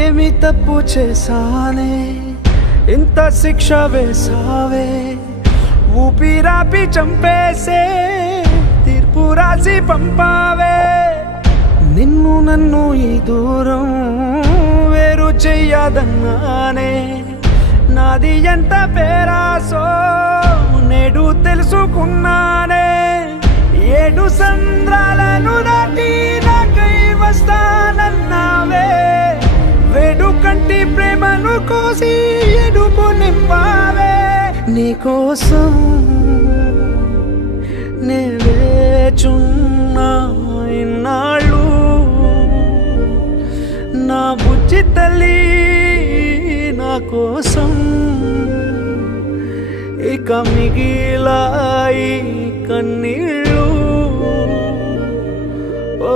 ఏమి తప్పు చేశానే ఇంత శిక్ష వేసావే ఊపిరాపి చంపేసే తీర్పు రాసి పంపావే నిన్ను నన్ను ఈ దూరం వేరు చెయ్యదన్నానే నాది ఎంత పేరాసో నేడు తెలుసుకున్నానే 7 సంద్రాలను దాటి నాకై వస్తానన్నావే వేడు కంటి ప్రేమను కోసి ఎడుపు నింపావే నీకోసం నే వేచున్నా ఇన్నాళ్ళు నా బుజ్జి తల్లి నా కోసం ఇక మిగిలాయి కన్నీళ్ళు ఓ